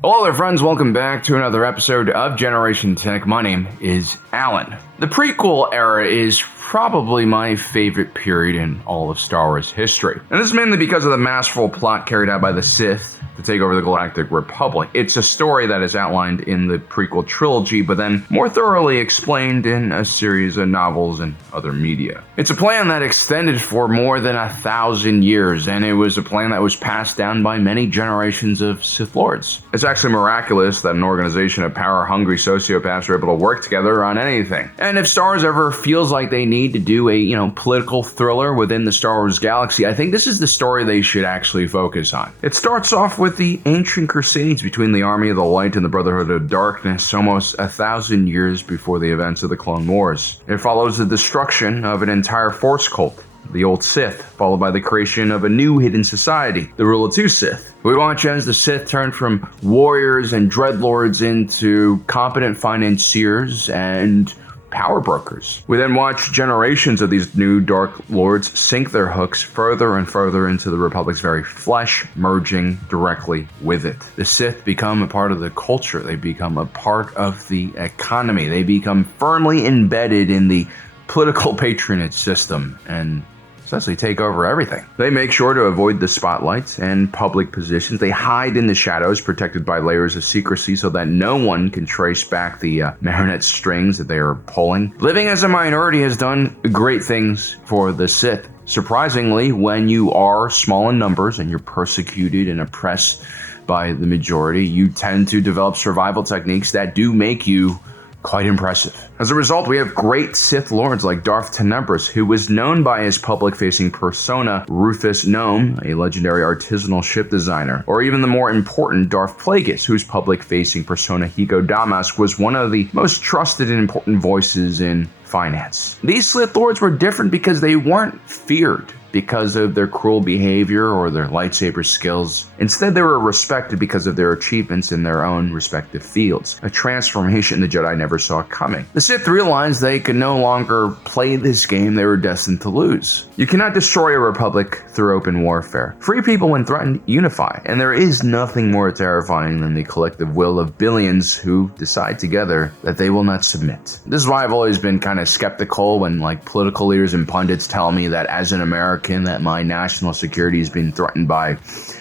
Hello there friends, welcome back to another episode of Generation Tech. My name is Alan. The prequel era is probably my favorite period in all of Star Wars history. And this is mainly because of the masterful plot carried out by the Sith to take over the Galactic Republic. It's a story that is outlined in the prequel trilogy, but then more thoroughly explained in a series of novels and other media. It's a plan that extended for more than 1,000 years, and it was a plan that was passed down by many generations of Sith Lords. It's actually miraculous that an organization of power-hungry sociopaths are able to work together on anything. And if Star Wars ever feels like they need to do a, political thriller within the Star Wars galaxy, I think this is the story they should actually focus on. It starts off with the ancient crusades between the Army of the Light and the Brotherhood of Darkness almost 1,000 years before the events of the Clone Wars. It follows the destruction of an entire Force cult, the old Sith, followed by the creation of a new hidden society, the Rule of Two Sith. We watch as the Sith turn from warriors and dreadlords into competent financiers and power brokers. We then watch generations of these new Dark Lords sink their hooks further and further into the Republic's very flesh, merging directly with it. The Sith become a part of the culture. They become a part of the economy. They become firmly embedded in the political patronage system and essentially take over everything. They make sure to avoid the spotlights and public positions. They hide in the shadows, protected by layers of secrecy so that no one can trace back the marionette strings that they are pulling. Living as a minority has done great things for the Sith. Surprisingly, when you are small in numbers and you're persecuted and oppressed by the majority, you tend to develop survival techniques that do make you quite impressive. As a result, we have great Sith Lords like Darth Tenebrous, who was known by his public-facing persona, Rufus Gnome, a legendary artisanal ship designer, or even the more important Darth Plagueis, whose public-facing persona, Hiko Damas, was one of the most trusted and important voices in finance. These Sith Lords were different because they weren't feared because of their cruel behavior or their lightsaber skills. Instead, they were respected because of their achievements in their own respective fields, a transformation the Jedi never saw coming. The Sith realized they could no longer play this game they were destined to lose. You cannot destroy a republic through open warfare. Free people, when threatened, unify, and there is nothing more terrifying than the collective will of billions who decide together that they will not submit. This is why I've always been kind of skeptical when political leaders and pundits tell me that as an American that my national security has been threatened by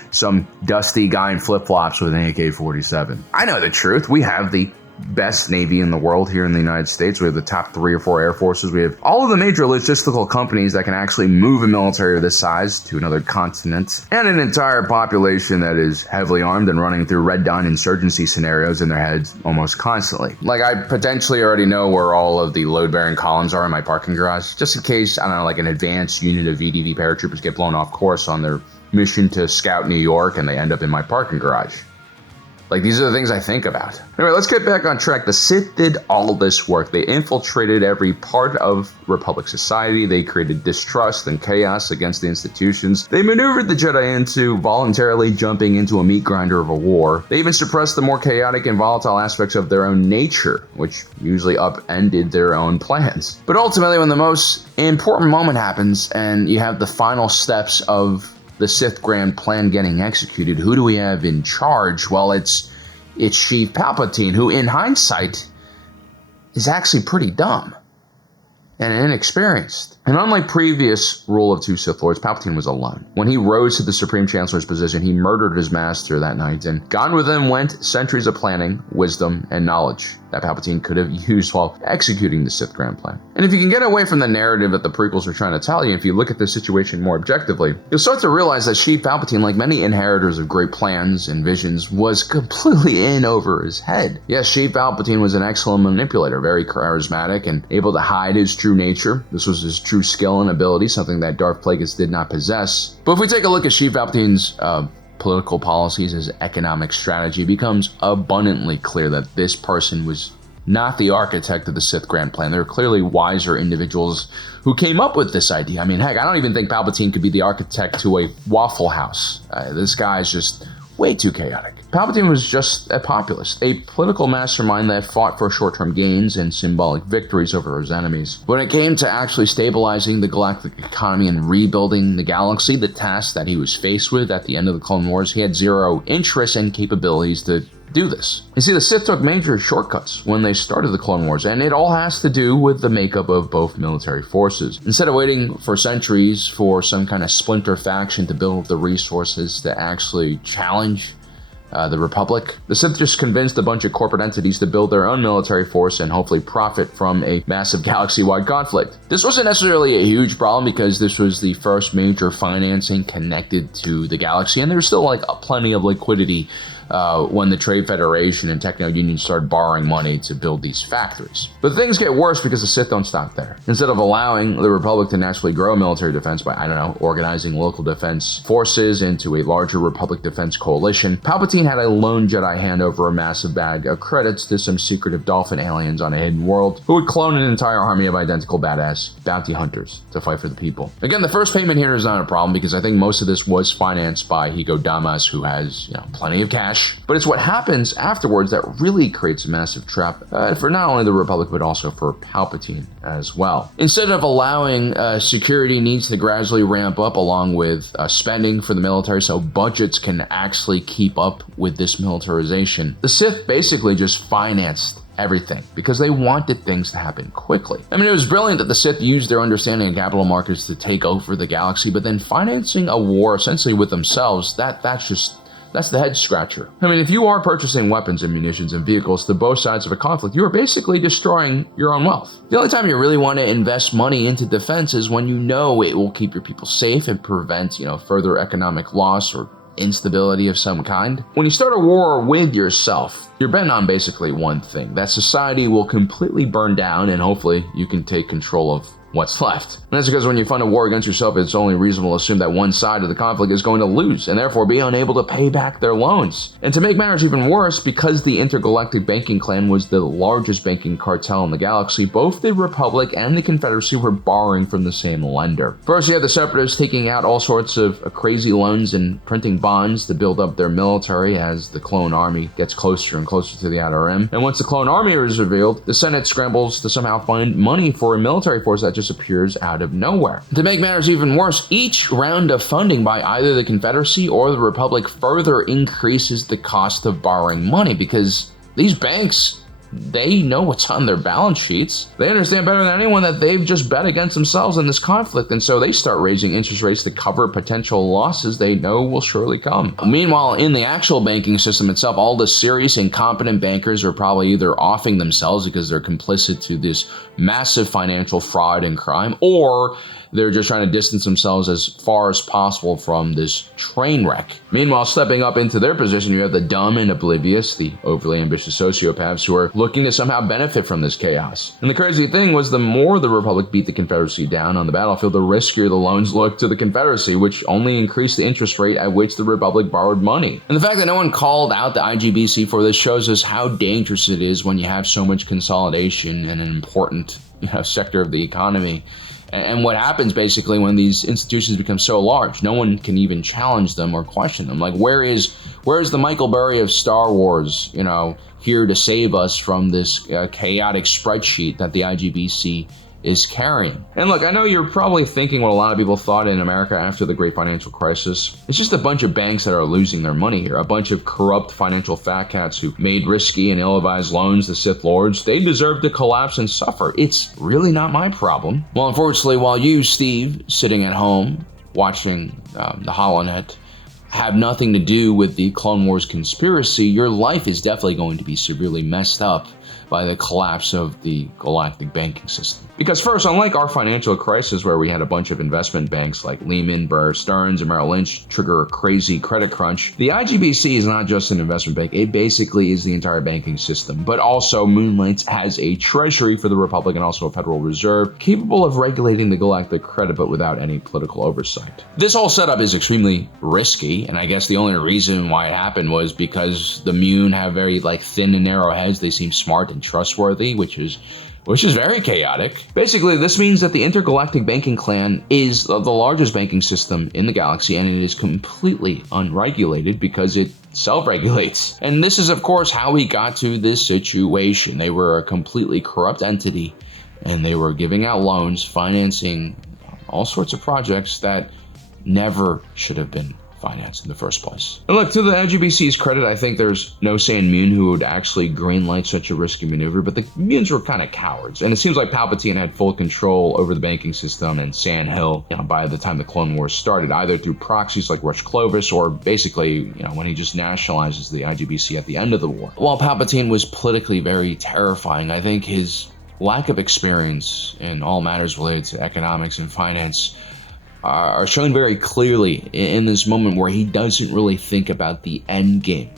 some dusty guy in flip-flops with an AK-47. I know the truth. We have the best Navy in the world here in the United States. We have the top 3 or 4 air forces. We have all of the major logistical companies that can actually move a military of this size to another continent, and an entire population that is heavily armed and running through red dawn insurgency scenarios in their heads almost constantly. I potentially already know where all of the load-bearing columns are in my parking garage, just in case, an advanced unit of VDV paratroopers get blown off course on their mission to scout New York and they end up in my parking garage. These are the things I think about. Anyway, let's get back on track. The Sith did all of this work. They infiltrated every part of Republic society. They created distrust and chaos against the institutions. They maneuvered the Jedi into voluntarily jumping into a meat grinder of a war. They even suppressed the more chaotic and volatile aspects of their own nature, which usually upended their own plans. But ultimately, when the most important moment happens and you have the final steps of the Sith grand plan getting executed, who do we have in charge? Well, it's Sheev Palpatine, who in hindsight is actually pretty dumb and inexperienced. And unlike previous Rule of Two Sith Lords, Palpatine was alone. When he rose to the Supreme Chancellor's position, he murdered his master that night, and gone with him went centuries of planning, wisdom, and knowledge that Palpatine could have used while executing the Sith Grand Plan. And if you can get away from the narrative that the prequels are trying to tell you, if you look at this situation more objectively, you'll start to realize that Sheev Palpatine, like many inheritors of great plans and visions, was completely in over his head. Yes, Sheev Palpatine was an excellent manipulator, very charismatic and able to hide his true nature. This was his true skill and ability, something that Darth Plagueis did not possess. But if we take a look at Sheev Palpatine's political policies, his economic strategy, it becomes abundantly clear that this person was not the architect of the Sith Grand Plan. There are clearly wiser individuals who came up with this idea. I don't even think Palpatine could be the architect to a Waffle House. This guy is just way too chaotic. Palpatine was just a populist, a political mastermind that fought for short-term gains and symbolic victories over his enemies. When it came to actually stabilizing the galactic economy and rebuilding the galaxy, the task that he was faced with at the end of the Clone Wars, he had zero interest and capabilities to do this. You see, the Sith took major shortcuts when they started the Clone Wars, and it all has to do with the makeup of both military forces. Instead of waiting for centuries for some kind of splinter faction to build the resources to actually challenge the Republic, the Sith just convinced a bunch of corporate entities to build their own military force and hopefully profit from a massive galaxy-wide conflict. This wasn't necessarily a huge problem because this was the first major financing connected to the galaxy, and there was still plenty of liquidity when the Trade Federation and Techno Union started borrowing money to build these factories. But things get worse because the Sith don't stop there. Instead of allowing the Republic to naturally grow military defense by, organizing local defense forces into a larger Republic defense coalition, Palpatine had a lone Jedi hand over a massive bag of credits to some secretive dolphin aliens on a hidden world who would clone an entire army of identical badass bounty hunters to fight for the people. Again, the first payment here is not a problem because I think most of this was financed by Higo Damas, who has, plenty of cash. But it's what happens afterwards that really creates a massive trap for not only the Republic, but also for Palpatine as well. Instead of allowing security needs to gradually ramp up along with spending for the military so budgets can actually keep up with this militarization, the Sith basically just financed everything because they wanted things to happen quickly. It was brilliant that the Sith used their understanding of capital markets to take over the galaxy, but then financing a war essentially with themselves, that's the head scratcher. If you are purchasing weapons and munitions and vehicles to both sides of a conflict, you are basically destroying your own wealth. The only time you really want to invest money into defense is when you know it will keep your people safe and prevent, further economic loss or instability of some kind. When you start a war with yourself, you're bent on basically one thing: that society will completely burn down and hopefully you can take control of what's left. And that's because when you fund a war against yourself, it's only reasonable to assume that one side of the conflict is going to lose and therefore be unable to pay back their loans. And to make matters even worse, because the intergalactic banking clan was the largest banking cartel in the galaxy, both the Republic and the Confederacy were borrowing from the same lender. First, you have the Separatists taking out all sorts of crazy loans and printing bonds to build up their military as the clone army gets closer and closer to the Outer Rim. And once the clone army is revealed, the Senate scrambles to somehow find money for a military force that just appears out of nowhere. To make matters even worse, each round of funding by either the Confederacy or the Republic further increases the cost of borrowing money because these banks, they know what's on their balance sheets. They understand better than anyone that they've just bet against themselves in this conflict, and so they start raising interest rates to cover potential losses they know will surely come. Meanwhile, in the actual banking system itself, all the serious and competent bankers are probably either offing themselves because they're complicit to this massive financial fraud and crime, or they're just trying to distance themselves as far as possible from this train wreck. Meanwhile, stepping up into their position, you have the dumb and oblivious, the overly ambitious sociopaths who are looking to somehow benefit from this chaos. And the crazy thing was, the more the Republic beat the Confederacy down on the battlefield, the riskier the loans looked to the Confederacy, which only increased the interest rate at which the Republic borrowed money. And the fact that no one called out the IGBC for this shows us how dangerous it is when you have so much consolidation in an important sector of the economy. And what happens basically when these institutions become so large, no one can even challenge them or question them. Where is the Michael Burry of Star Wars, here to save us from this chaotic spreadsheet that the IGBC is carrying? And look, I know you're probably thinking what a lot of people thought in America after the great financial crisis. It's just a bunch of banks that are losing their money here, a bunch of corrupt financial fat cats who made risky and ill-advised loans to Sith Lords. They deserve to collapse and suffer. It's really not my problem. Well, unfortunately, while you, Steve, sitting at home watching the HoloNet, have nothing to do with the Clone Wars conspiracy, your life is definitely going to be severely messed up by the collapse of the galactic banking system. Because first, unlike our financial crisis where we had a bunch of investment banks like Lehman, Bear Stearns, and Merrill Lynch trigger a crazy credit crunch, the IGBC is not just an investment bank, it basically is the entire banking system, but also moonlights as a treasury for the Republic and also a Federal Reserve, capable of regulating the galactic credit but without any political oversight. This whole setup is extremely risky, and I guess the only reason why it happened was because the Mun have very thin and narrow heads. They seem smart and trustworthy, which is which is very chaotic. Basically, this means that the intergalactic banking clan is the largest banking system in the galaxy, and it is completely unregulated because it self-regulates. And this is, of course, how we got to this situation. They were a completely corrupt entity, and they were giving out loans, financing all sorts of projects that never should have been financed in the first place. And look, to the LGBC's credit, I think there's no Sand Moon who would actually greenlight such a risky maneuver, but the Moons were kind of cowards. And it seems like Palpatine had full control over the banking system and Sand Hill, by the time the Clone Wars started, either through proxies like Rush Clovis or basically, when he just nationalizes the IGBC at the end of the war. While Palpatine was politically very terrifying, I think his lack of experience in all matters related to economics and finance are shown very clearly in this moment where he doesn't really think about the end game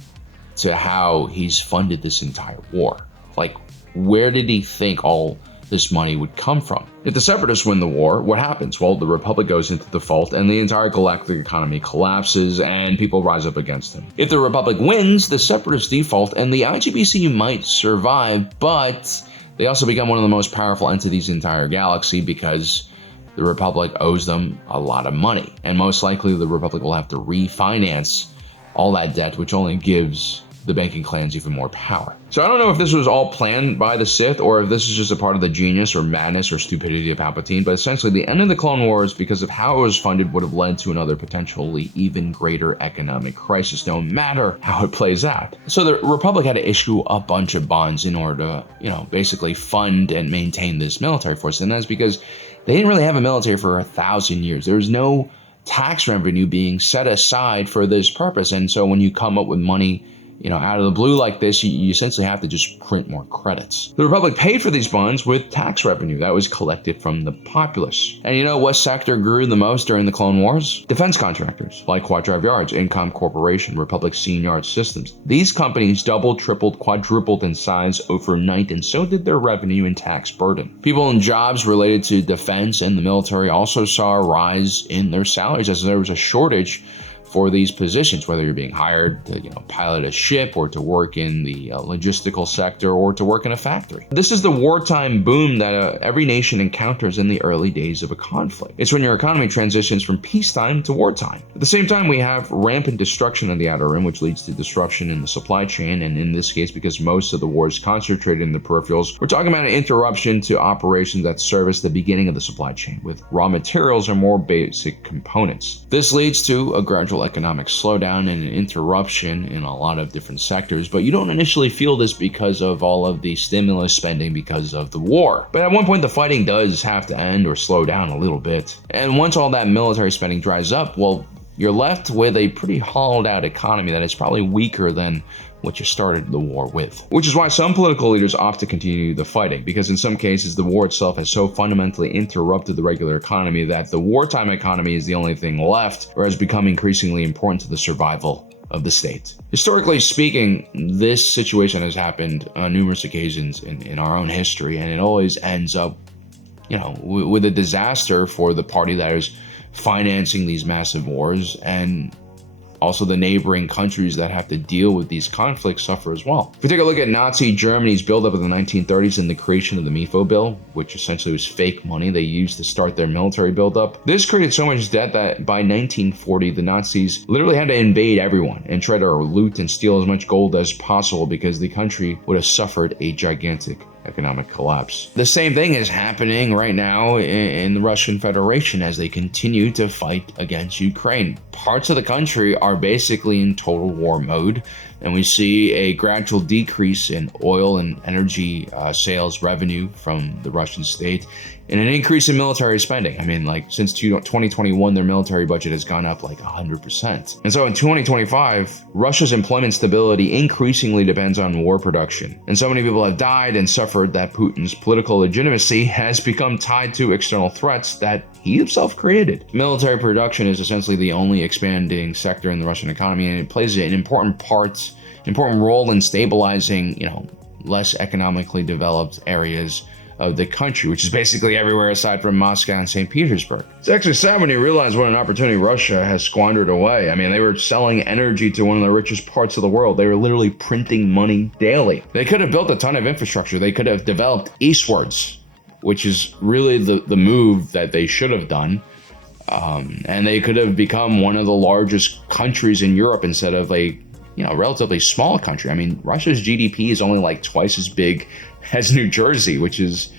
to how he's funded this entire war. Like, where did he think all this money would come from? If the Separatists win the war, what happens? Well, the Republic goes into default and the entire galactic economy collapses and people rise up against him. If the Republic wins, the Separatists default and the IGBC might survive, but they also become one of the most powerful entities in the entire galaxy because the Republic owes them a lot of money. And most likely the Republic will have to refinance all that debt, which only gives the banking clans even more power. So I don't know if this was all planned by the Sith or if this is just a part of the genius or madness or stupidity of Palpatine, but essentially the end of the Clone Wars, because of how it was funded, would have led to another potentially even greater economic crisis, no matter how it plays out. So the Republic had to issue a bunch of bonds in order to, basically fund and maintain this military force, and that's because they didn't really have a military for 1,000 years. There was no tax revenue being set aside for this purpose, and so when you come up with money out of the blue like this, you essentially have to just print more credits. The Republic paid for these bonds with tax revenue that was collected from the populace. And you know what sector grew the most during the Clone Wars? Defense contractors like Quadrive Yards, Incom Corporation, Republic Scene Yard Systems. These companies doubled, tripled, quadrupled in size overnight, and so did their revenue and tax burden. People in jobs related to defense and the military also saw a rise in their salaries as there was a shortage for these positions, whether you're being hired to pilot a ship or to work in the logistical sector or to work in a factory. This is the wartime boom that every nation encounters in the early days of a conflict. It's when your economy transitions from peacetime to wartime. At the same time, we have rampant destruction of the Outer Rim, which leads to disruption in the supply chain, and in this case, because most of the war is concentrated in the peripherals, we're talking about an interruption to operations that service the beginning of the supply chain with raw materials and more basic components. This leads to a gradual economic slowdown and an interruption in a lot of different sectors, but you don't initially feel this because of all of the stimulus spending because of the war. But at one point the fighting does have to end or slow down a little bit. And once all that military spending dries up, well, you're left with a pretty hollowed out economy that is probably weaker than what you started the war with. Which is why some political leaders opt to continue the fighting, because in some cases the war itself has so fundamentally interrupted the regular economy that the wartime economy is the only thing left, or has become increasingly important to the survival of the state. Historically speaking, this situation has happened on numerous occasions in our own history, and it always ends up, with a disaster for the party that is financing these massive wars, and also the neighboring countries that have to deal with these conflicts suffer as well. If we take a look at Nazi Germany's buildup in the 1930s and the creation of the MIFO bill, which essentially was fake money they used to start their military buildup, this created so much debt that by 1940, the Nazis literally had to invade everyone and try to loot and steal as much gold as possible because the country would have suffered a gigantic economic collapse. The same thing is happening right now in the Russian Federation as they continue to fight against Ukraine. Parts of the country are basically in total war mode, and we see a gradual decrease in oil and energy sales revenue from the Russian state, and an increase in military spending. Since 2021, their military budget has gone up 100%. And so in 2025, Russia's employment stability increasingly depends on war production. And so many people have died and suffered that Putin's political legitimacy has become tied to external threats that he himself created. Military production is essentially the only expanding sector in the Russian economy, and it plays an important role in stabilizing, less economically developed areas of the country, which is basically everywhere aside from Moscow and St. Petersburg. It's actually sad when you realize what an opportunity Russia has squandered away. I mean, they were selling energy to one of the richest parts of the world. They were literally printing money daily. They could have built a ton of infrastructure. They could have developed eastwards, which is really the move that they should have done. And they could have become one of the largest countries in Europe instead of a relatively small country. I mean, Russia's GDP is only like twice as big as New Jersey, which is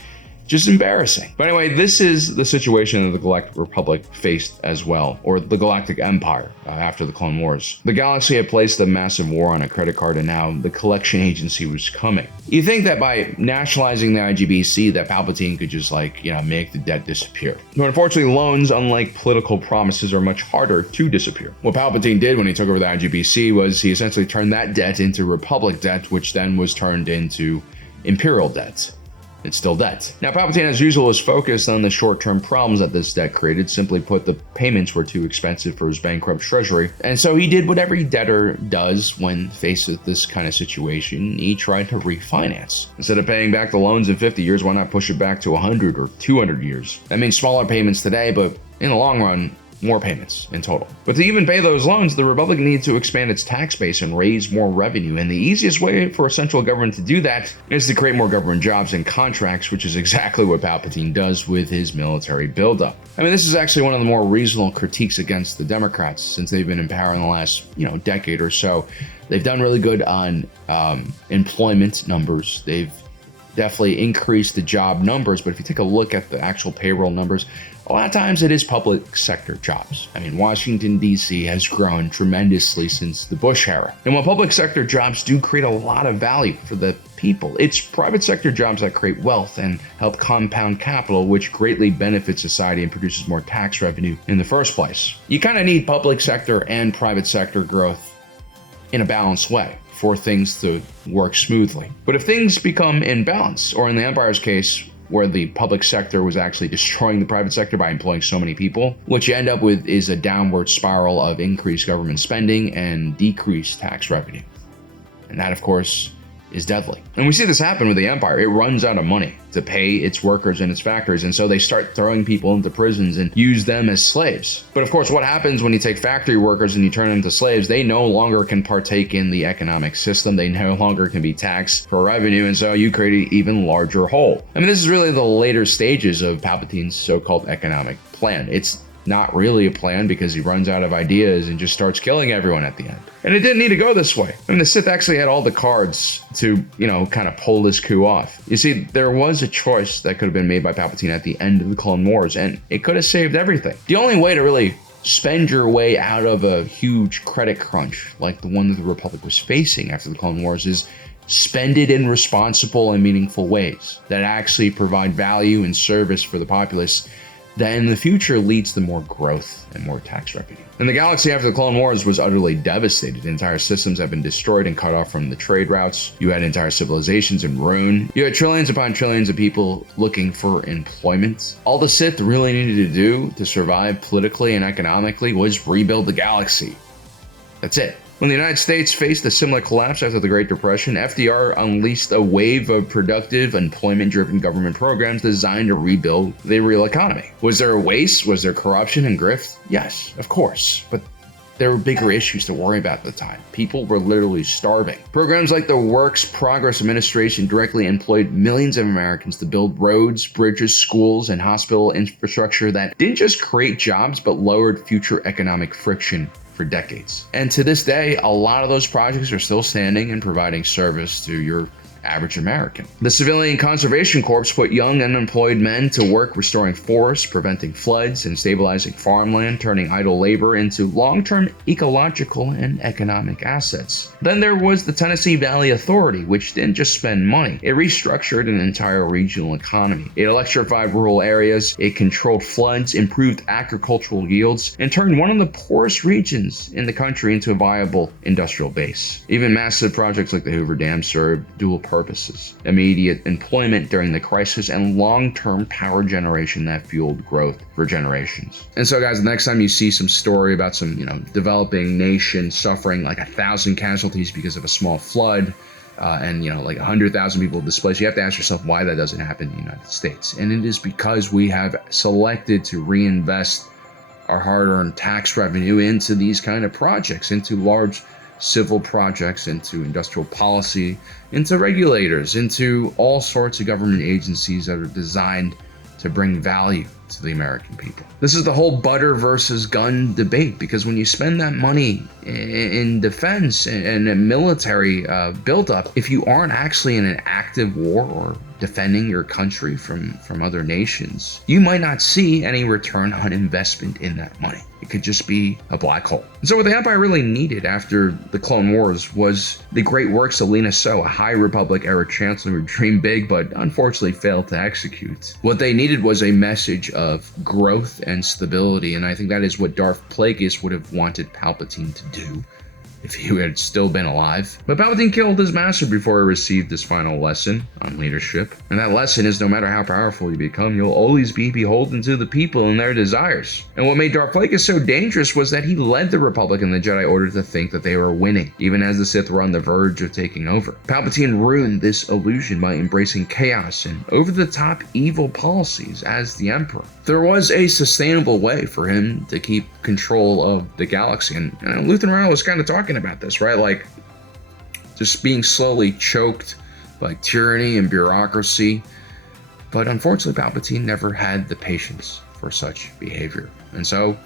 just embarrassing. But anyway, this is the situation that the Galactic Republic faced as well, or the Galactic Empire after the Clone Wars. The galaxy had placed a massive war on a credit card, and now the collection agency was coming. You think that by nationalizing the IGBC that Palpatine could just make the debt disappear. But unfortunately, loans, unlike political promises, are much harder to disappear. What Palpatine did when he took over the IGBC was he essentially turned that debt into Republic debt, which then was turned into Imperial debt. It's still debt. Now, Palpatine, as usual, was focused on the short-term problems that this debt created. Simply put, the payments were too expensive for his bankrupt treasury. And so he did what every debtor does when faced with this kind of situation. He tried to refinance. Instead of paying back the loans in 50 years, why not push it back to 100 or 200 years? That means smaller payments today, but in the long run, more payments in total. But to even pay those loans, the Republic needs to expand its tax base and raise more revenue. And the easiest way for a central government to do that is to create more government jobs and contracts, which is exactly what Palpatine does with his military buildup. I mean, this is actually one of the more reasonable critiques against the Democrats since they've been in power in the last, decade or so. They've done really good on employment numbers. They've definitely increased the job numbers, but if you take a look at the actual payroll numbers, a lot of times it is public sector jobs. I mean, Washington, D.C. has grown tremendously since the Bush era. And while public sector jobs do create a lot of value for the people, it's private sector jobs that create wealth and help compound capital, which greatly benefits society and produces more tax revenue in the first place. You kind of need public sector and private sector growth in a balanced way for things to work smoothly. But if things become imbalanced, or in the Empire's case, where the public sector was actually destroying the private sector by employing so many people, what you end up with is a downward spiral of increased government spending and decreased tax revenue. And that, of course, is deadly. And we see this happen with the Empire. It runs out of money to pay its workers in its factories, and so they start throwing people into prisons and use them as slaves. But of course, what happens when you take factory workers and you turn them into slaves? They no longer can partake in the economic system. They no longer can be taxed for revenue, and so you create an even larger hole. I mean, this is really the later stages of Palpatine's so-called economic plan. It's not really a plan because he runs out of ideas and just starts killing everyone at the end. And it didn't need to go this way. I mean, the Sith actually had all the cards to, kind of pull this coup off. You see, there was a choice that could have been made by Palpatine at the end of the Clone Wars, and it could have saved everything. The only way to really spend your way out of a huge credit crunch like the one that the Republic was facing after the Clone Wars is spend it in responsible and meaningful ways that actually provide value and service for the populace that in the future leads to more growth and more tax revenue. And the galaxy after the Clone Wars was utterly devastated. Entire systems have been destroyed and cut off from the trade routes. You had entire civilizations in ruin. You had trillions upon trillions of people looking for employment. All the Sith really needed to do to survive politically and economically was rebuild the galaxy. That's it. When the United States faced a similar collapse after the Great Depression, FDR unleashed a wave of productive, employment-driven government programs designed to rebuild the real economy. Was there a waste? Was there corruption and grift? Yes, of course. But there were bigger issues to worry about at the time. People were literally starving. Programs like the Works Progress Administration directly employed millions of Americans to build roads, bridges, schools, and hospital infrastructure that didn't just create jobs, but lowered future economic friction for decades. And to this day, a lot of those projects are still standing and providing service to your average American. The Civilian Conservation Corps put young unemployed men to work restoring forests, preventing floods, and stabilizing farmland, turning idle labor into long-term ecological and economic assets. Then there was the Tennessee Valley Authority, which didn't just spend money. It restructured an entire regional economy. It electrified rural areas, it controlled floods, improved agricultural yields, and turned one of the poorest regions in the country into a viable industrial base. Even massive projects like the Hoover Dam served dual purposes: immediate employment during the crisis and long-term power generation that fueled growth for generations. And so guys, the next time you see some story about some, developing nation suffering like 1,000 casualties because of a small flood, and like 100,000 people displaced, you have to ask yourself why that doesn't happen in the United States. And it is because we have selected to reinvest our hard-earned tax revenue into these kind of projects, into large civil projects, into industrial policy, into regulators, into all sorts of government agencies that are designed to bring value to the American people. This is the whole butter versus gun debate, because when you spend that money in defense and military buildup, if you aren't actually in an active war or defending your country from other nations, you might not see any return on investment in that money. It could just be a black hole. And so what the Empire really needed after the Clone Wars was the great works of Lina So, a High Republic era chancellor who dreamed big but unfortunately failed to execute. What they needed was a message of growth and stability, and I think that is what Darth Plagueis would have wanted Palpatine to do if he had still been alive. But Palpatine killed his master before he received his final lesson on leadership. And that lesson is, no matter how powerful you become, you'll always be beholden to the people and their desires. And what made Darth Plagueis so dangerous was that he led the Republic and the Jedi Order to think that they were winning, even as the Sith were on the verge of taking over. Palpatine ruined this illusion by embracing chaos and over-the-top evil policies as the Emperor. There was a sustainable way for him to keep control of the galaxy, and Luthen Rael was kind of talking about this, right? Like, just being slowly choked by tyranny and bureaucracy. But unfortunately, Palpatine never had the patience for such behavior. And so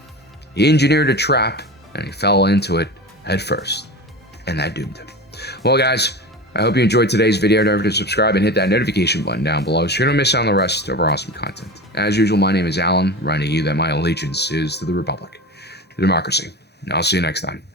he engineered a trap and he fell into it head first. And that doomed him. Well, guys, I hope you enjoyed today's video. Don't forget to subscribe and hit that notification button down below so you don't miss out on the rest of our awesome content. As usual, my name is Alan, reminding you that my allegiance is to the Republic, to democracy. And I'll see you next time.